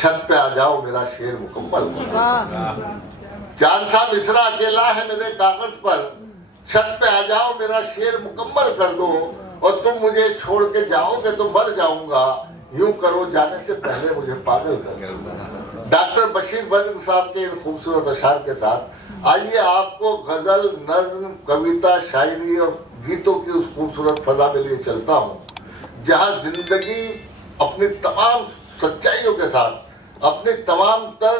छत पे आ जाओ मेरा शेर मुकम्मल कर दो। चांद सा मिसरा अकेला है मेरे कागज पर, छत पे आ जाओ मेरा शेर मुकम्मल कर दो, और तुम मुझे छोड़ के जाओगे तो मर जाऊंगा, यूं करो जाने से पहले मुझे पागल कर दो। डॉक्टर बशीर बद्र साहब के इन खूबसूरत अशार के साथ आइए आपको गजल, नज्म, कविता, शायरी और गीतों की उस खूबसूरत फजा में लिए चलता हूँ जहाँ जिंदगी अपनी तमाम सच्चाइयों के साथ, अपनी तमाम तर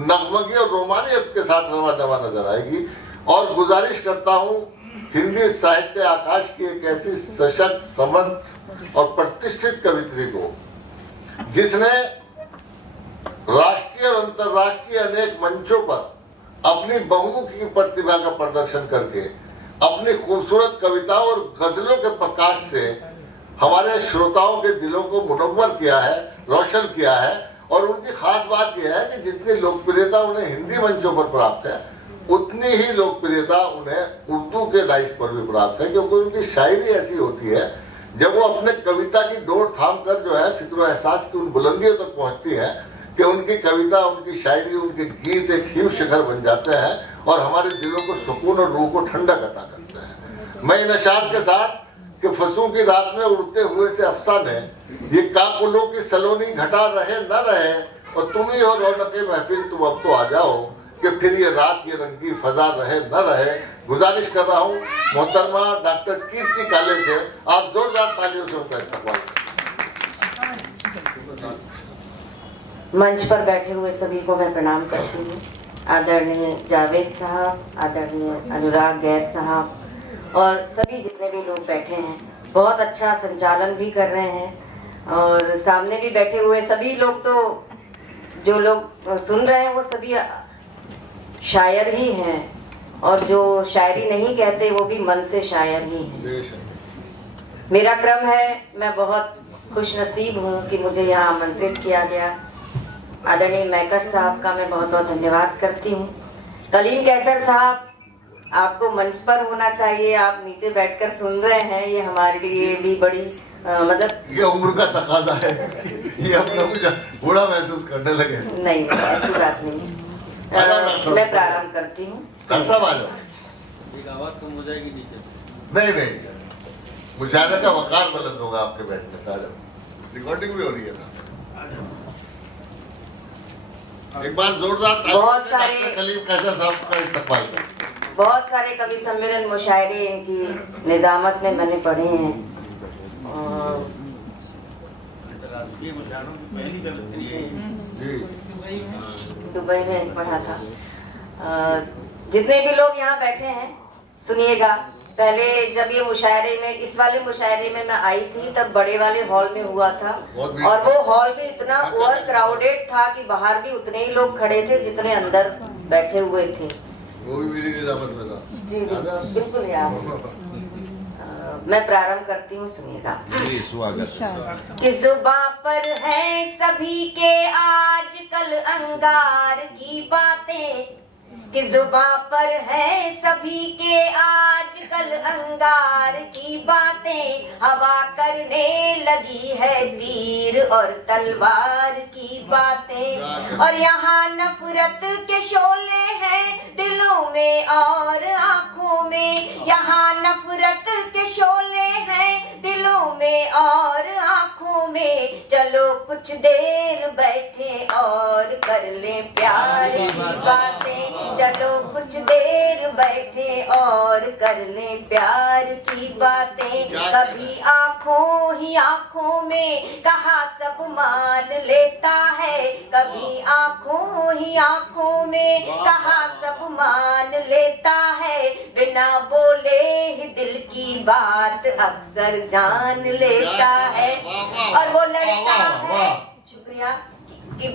नगमगी और रोमानियत के साथ रवा दवा नजर आएगी। और गुजारिश करता हूँ हिंदी साहित्य आकाश की एक ऐसी सशक्त, समर्थ और प्रतिष्ठित कवित्री को जिसने राष्ट्रीय और अंतर्राष्ट्रीय अनेक मंचों पर अपनी बहुमुखी प्रतिभा का प्रदर्शन करके अपनी खूबसूरत कविताओं और गजलों के प्रकाश से हमारे श्रोताओं के दिलों को मुनव्वर किया है, रोशन किया है। और उनकी खास बात यह है कि जितनी लोकप्रियता उन्हें हिंदी मंचों पर प्राप्त है उतनी ही लोकप्रियता उन्हें उर्दू के राइस पर भी प्राप्त है, क्योंकि उनकी शायरी ऐसी होती है जब वो अपने कविता की डोर थाम कर जो है फिक्र एहसास की उन बुलंदियों तक पहुंचती है कि उनकी कविता, उनकी शायरी, उनके गीत एक हिम शिखर बन जाते हैं और हमारे दिलों को सुकून और रूह को ठंडक अता करते हैं। मैं इन अशार के साथ कि फसों की रात में उड़ते हुए से अफसाने, ये काकुलों की सलोनी घटा रहे न रहे, और तुम ही हो रौनके महफिल, तुम अब तो आ जाओ कि फिर ये रात ये रंगी फजा रहे न रहे। गुजारिश कर रहा हूँ मोहतरमा डॉक्टर कीर्ति काले से, आप जोरदार तालियों से उनका इस्तेमाल करें। मंच पर बैठे हुए सभी को मैं प्रणाम करती हूँ। आदरणीय जावेद साहब, आदरणीय अनुराग गैर साहब और सभी जितने भी लोग बैठे हैं, बहुत अच्छा संचालन भी कर रहे हैं। और सामने भी बैठे हुए सभी लोग, तो जो लोग सुन रहे हैं वो सभी शायर ही हैं, और जो शायरी नहीं कहते वो भी मन से शायर ही हैं। मेरा क्रम है, मैं बहुत खुश नसीब हूँ कि मुझे यहाँ आमंत्रित किया गया। आदरणीय मैकर साहब का मैं बहुत बहुत धन्यवाद करती हूँ। कलीम कैसर साहब, आपको मंच पर होना चाहिए, आप नीचे बैठकर सुन रहे हैं, ये हमारे लिए भी बड़ी मतलब ये उम्र का तकाजा है, ये अपना मुझे बूढ़ा महसूस करने लगे। नहीं, ऐसी बात नहीं। मैं प्रारंभ करती हूँ। आवाज कम हो जाएगी नीचे। नहीं, मुशायरे का वकार बुलंद होगा आपके बैठने से। रिकॉर्डिंग भी हो रही है ना। एक बार जोरदार बहुत सारे कलीम कैसर साहब का इस्तकबाल करें। बहुत सारे कवि सम्मेलन, मुशायरे इनकी निजामत में मैंने पढ़े हैं। अंतर्राष्ट्रीय मुशायरों की पहली कवित्री है दुबई में पढ़ा था। जितने भी लोग यहाँ बैठे हैं सुनिएगा। पहले जब ये मुशायरे में, इस वाले मुशायरे में मैं आई थी तब बड़े वाले हॉल में हुआ था, और वो हॉल भी इतना ओवर क्राउडेड था कि बाहर भी उतने ही लोग खड़े थे जितने अंदर बैठे हुए थे। वो भी मेरी निजामत में था। जी बिल्कुल याद। मैं प्रारंभ करती हूँ, सुनिएगा। कि जुबां पर है सभी के आजकल अंगार की बातें, कि जुबां पर है सभी के आजकल अंगार की बातें, हवा करने लगी है तीर और तलवार की बातें। और यहाँ नफरत के शोले हैं दिलों में और आँखों में, यहाँ नफरत के शोले हैं दिलों में और आँखों में। चलो कुछ देर बैठे और कर ले प्यार की बातें, चलो कुछ देर बैठे और कर ले प्यार की बातें। कभी आँखों ही आँखों में कहा सब मान लेता है, कभी आँखों ही आँखों में कहा सब मान लेता है। बिना बोले ही दिल की बात अक्सर जान लेता है। और वो लड़का है, शुक्रिया, कि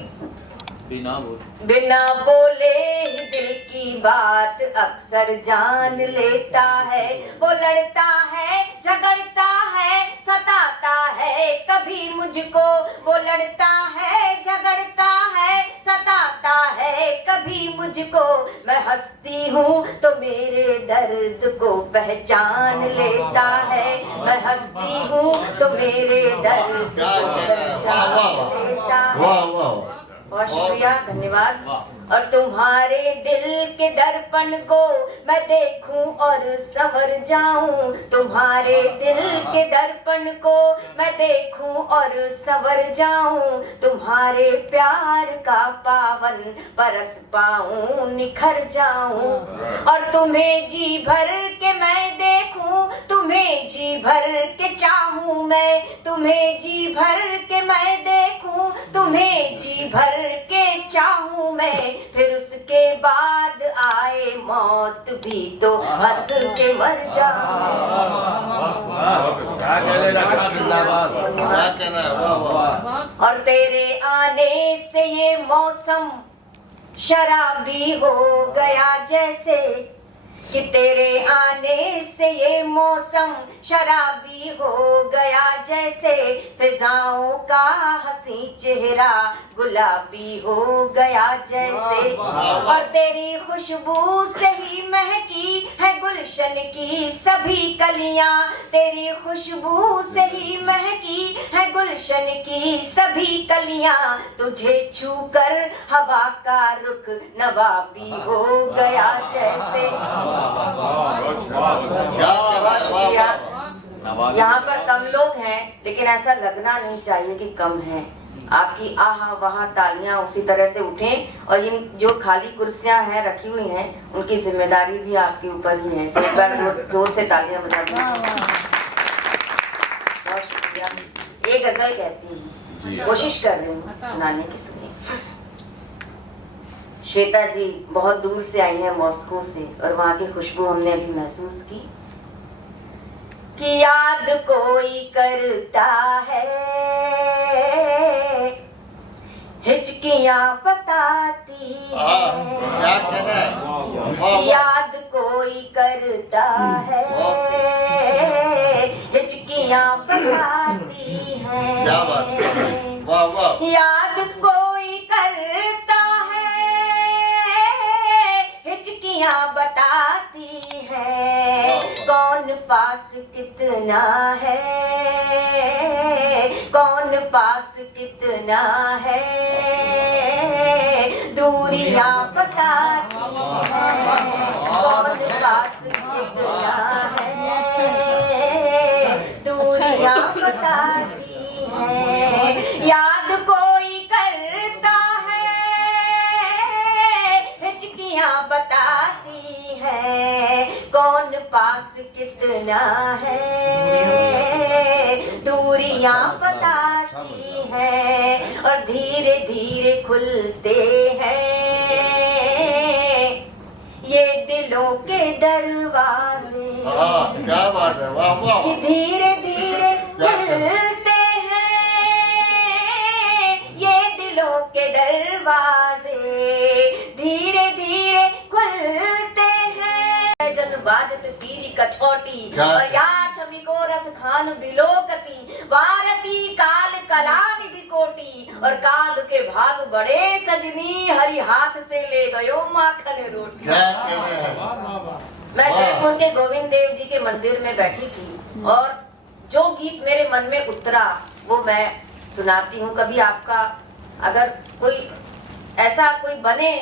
बिना बोले ही दिल की बात अक्सर जान लेता है। वो लड़ता है, झगड़ता है, सताता है कभी मुझको, वो लड़ता है, झगड़ता है, सताता है कभी मुझको। तुझको, मैं हंसती हूँ तो मेरे दर्द को पहचान लेता है, मैं हंसती हूँ तो मेरे दर्द को पहचान लेता है। बहुत शुक्रिया, धन्यवाद। और तुम्हारे दिल के दर्पण को मैं देखूं और संवर जाऊं, तुम्हारे दिल के दर्पण को मैं देखूं और संवर जाऊं, तुम्हारे प्यार का पावन परस पाऊं, निखर जाऊं। और तुम्हें जी भर के मैं देखूं, तुम्हें जी भर के चाहूं मैं, तुम्हें जी भर के मैं देखूं, तुम्हें जी भर के चाहूं मैं, फिर उसके बाद आए मौत भी तो हंस के मर जाऊं। और तेरे आने से ये मौसम शराबी हो गया जैसे, कि तेरे आने से ये मौसम शराबी हो गया जैसे, फिजाओं का हंसी चेहरा गुलाबी हो गया जैसे। और तेरी खुशबू से ही महकी है गुलशन की सभी कलियां, तेरी खुशबू से ही महकी है गुलशन की सभी कलियां, तुझे छूकर हवा का रुख नवाबी हो गया जैसे। यहाँ पर कम लोग हैं, लेकिन ऐसा लगना नहीं चाहिए कि कम है। आपकी आहा वहाँ तालियां उसी तरह से उठें, और इन जो खाली कुर्सियां हैं रखी हुई हैं, उनकी जिम्मेदारी भी आपके ऊपर ही है। तो इस बार जोर से तालियां बजा दीजिए। बहुत शुक्रिया। एक गजल कहती हूँ, कोशिश कर रही हूँ सुनाने की, सुनिए। श्वेता जी बहुत दूर से आई हैं, मॉस्को से, और वहाँ की खुशबू हमने अभी महसूस की। कि याद कोई करता है, हिचकियाँ बताती है, याद कोई करता है, हिचकियाँ बताती है, याद कोई करता है, हिचकियाँ बताती है, कौन पास कितना है, कौन पास कितना है, दूरियां बताती है, कौन पास कितना है, दूरियां बताती है, याद कोई करता है, हिचकियां बताती है, कौन पास कितना है, दूरियां बताती है, और धीरे धीरे खुलते हैं ये दिलों के दरवाजे। क्या बात है, वाह वाह। कि धीरे धीरे खुलते हैं ये दिलों के दरवाजे, धीरे धीरे खुलते हैं। जन बाजत तीरी कछोटी, और या छवि को रस खान बिलोकती, भारती काल कला निधि कोटी, और काग के भाग बड़े सजनी, हरि हाथ से ले गयो माखन रोटी। मैं जयपुर के गोविंद देव जी के मंदिर में बैठी थी, और जो गीत मेरे मन में उतरा वो मैं सुनाती हूँ। कभी आपका अगर कोई ऐसा कोई बने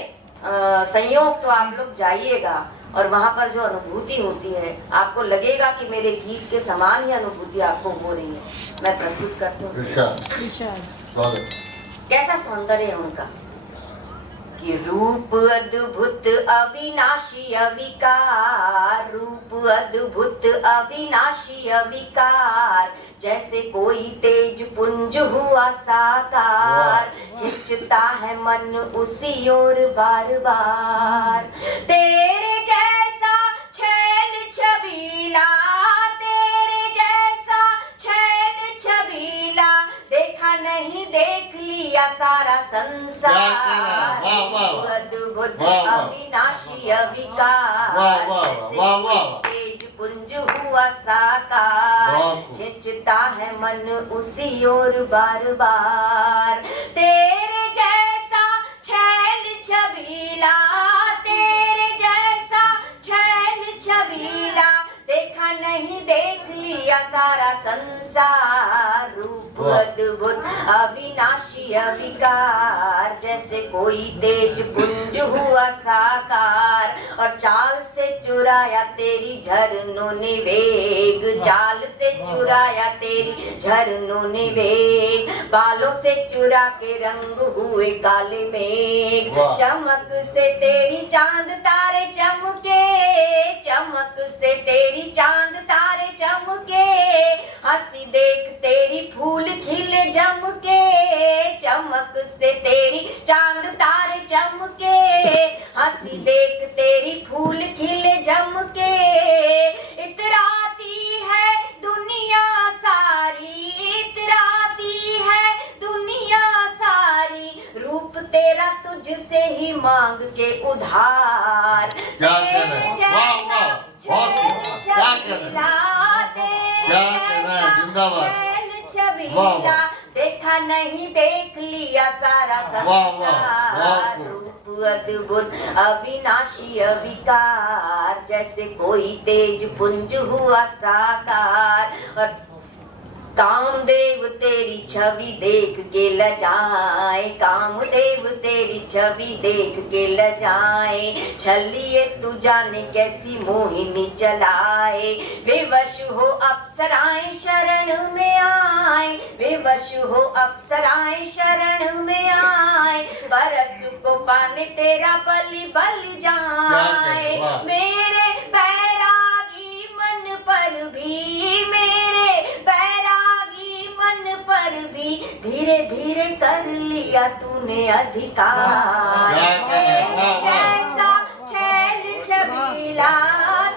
संयोग, तो आप लोग जाइएगा, और वहाँ पर जो अनुभूति होती है, आपको लगेगा कि मेरे गीत के समान ही अनुभूति आपको हो रही है। मैं प्रस्तुत करती हूँ। कैसा सौंदर्य है उनका, कि रूप अद्भुत अविनाशी अविकार, रूप अद्भुत अविनाशी अविकार, जैसे कोई तेज पुंज हुआ साकार, खिंचता है मन उसी ओर बार बार। तेरे जैसा छैल छबीला, तेरे जैसा छैल छबीला, देखा नहीं देख लिया सारा संसार। अद्भुत अविनाशी अविकार, तेज पुंज हुआ साकार, खिंचता है मन उसी ओर बार बार। तेरे जैसा छैल छबीला, लिया सारा संसार। रूप अद्भुत अविनाशी अविकार, जैसे कोई तेज पुंज हुआ साकार। और चाल से चुराया तेरी झरनों ने वेग, चाल से चुराया तेरी झरनों ने वेग। बालों से चुरा के रंग हुए काले मेघ, चमक से तेरी चांद तारे चमके, चमक से तेरी चांद तारे चमके। हंसी देख तेरी फूल खिले जम के, चमक से तेरी चांद तारे चमके। हंसी देख तेरी फूल खिले जम के। इतराती है दुनिया सारी, इतराती है दुनिया सारी। रूप तेरा तुझसे ही मांग के उधार। क्या कह रहे हैं? वाह वाह, बहुत क्या कह रहे हैं? क्या कह रहे हैं? जिंदाबाद। छबीला देखा नहीं देख लिया सारा संसार। रूप अद्भुत अविनाशी अविकार, जैसे कोई तेज पुंज हुआ साकार। और कामदेव तेरी छवि देख के लजाए, कामदेव तेरी छवि देख के लजाए। छलिए तू जाने कैसी मोहिनी चलाए। विवश हो अप्सराएं शरण में आए, विवश हो अप्सराएं शरण में आए। बरस को पाने तेरा बलि बल जाए। मेरे बैरागी मन पर भी, मेरे पर भी धीरे धीरे कर लिया तूने अधिकार। तेरे जैसा छैल छबीला,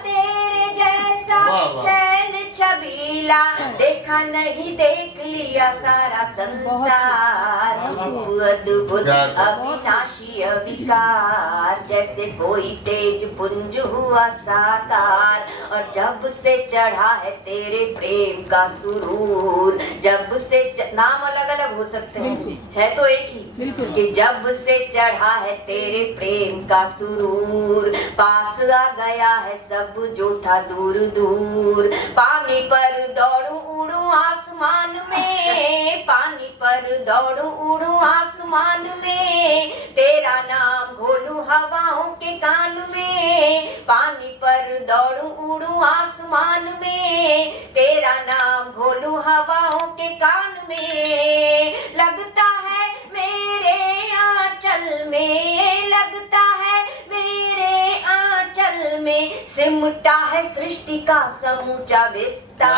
तेरे जैसा छैल छबीला देखा नहीं देख लिया सारा संसार। रूप अद्भुत अविनाशी अविकार, जैसे कोई तेज पुंज हुआ साकार। और जब से चढ़ा है तेरे प्रेम का सुरूर, जब से नाम अलग अलग हो सकते हैं, है तो एक ही, कि जब से चढ़ा है तेरे प्रेम का सुरूर। पास आ गया है सब जो था दूर दूर। पानी पर दौड़ू उड़ू आसमान में, पानी पर दौड़ू उड़ू आसमान में। तेरा नाम घोलू हवाओं के कान में, पानी पर दौड़ू उड़ू आसमान में। तेरा नाम घोलू हवाओं के कान में। लगता है मेरे आंचल में, लगता है मेरे आंचल में सिमटा है सृष्टि का समूचा विस्तार।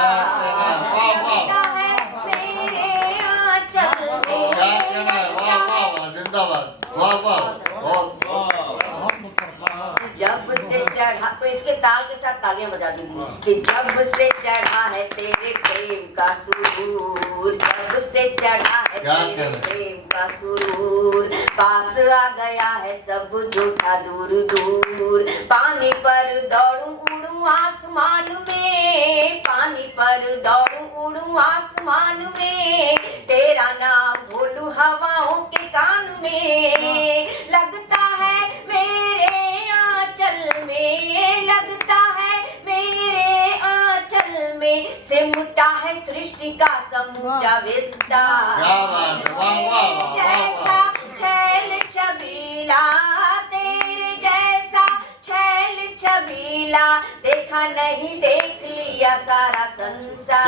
लगता है मेरे आंचल में, जिंदाबाद। वाह वाह, जब से चढ़ा, तो इसके ताल के साथ तालियां बजा दीजिए कि जब से चढ़ा है तेरे प्रेम का सुरूर, जब से चढ़ा है तेरे प्रेम का सुरूर। पास आ गया है सब जो था दूर दूर। पानी पर दौड़ू उड़ू आसमान में, पानी पर दौड़ू उड़ू आसमान में। तेरा नाम भोलू हवाओं के कान में। लगता है मेरे आंचल में, लगता है मेरे आंचल में सिमटा है सृष्टि का समूचा विस्तार। तेरे जैसा छैल छबीला, तेरे जैसा छैल छबीला देखा नहीं देख लिया सारा संसार।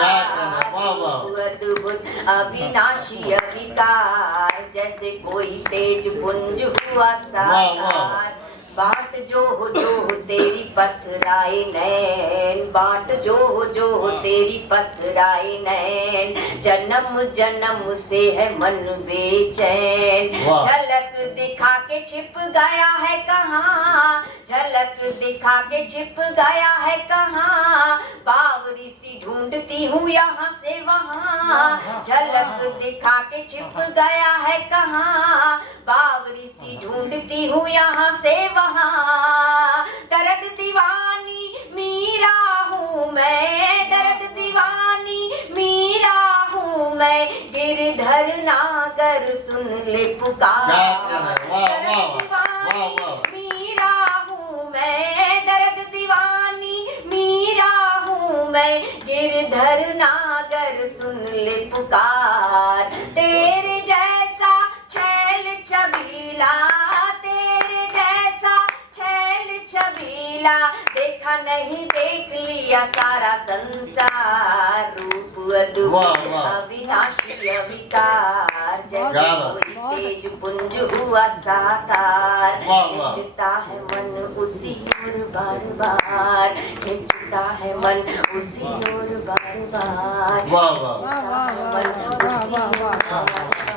अद्भुत अविनाशी अविकार, जैसे कोई तेज पुंज हुआ साकार। बाट जो हो तेरी पथराए नैन, बाट जो हो तेरी पथराए नैन। जन्म जन्म से है मन बेचैन। झलक दिखा के छिप गया है कहाँ, झलक दिखा के छिप गया है कहाँ। बावरी सी ढूंढती हूँ यहाँ से वहाँ, झलक दिखा के छिप गया है कहाँ। बावरी सी ढूंढती हूँ यहाँ से वहाँ। दर्द दीवानी मीरा हूँ मैं, दर्द दीवानी मीरा हूँ मैं। गिरधर नागर सुन ले पुकार। दर्द दीवानी मीरा हूँ मैं, दर्द दीवानी मीरा हूँ मैं। गिरधर इधर नागर सुन ले पुकार, तेरे जैसा छैल छबीला, तेरे जैसा छैल छबीला, देखा नहीं देख लिया सारा संसार, रूप अद्भुत वाह, वाह। अविनाशी अविकार, जैसे क्या बात। कोई तेज पुंज हुआ साकार, वाह, वाह। खिंचता है मन उसी ओर बार बार, खिंचता है मन उसी ओर बार बार, वाह, वाह।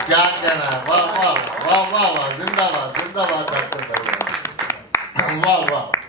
क्या कहना है, वाह वाह वाह वाह वाह, जिंदाबाद जिंदाबाद डॉक्टर साहब, वाह वाह।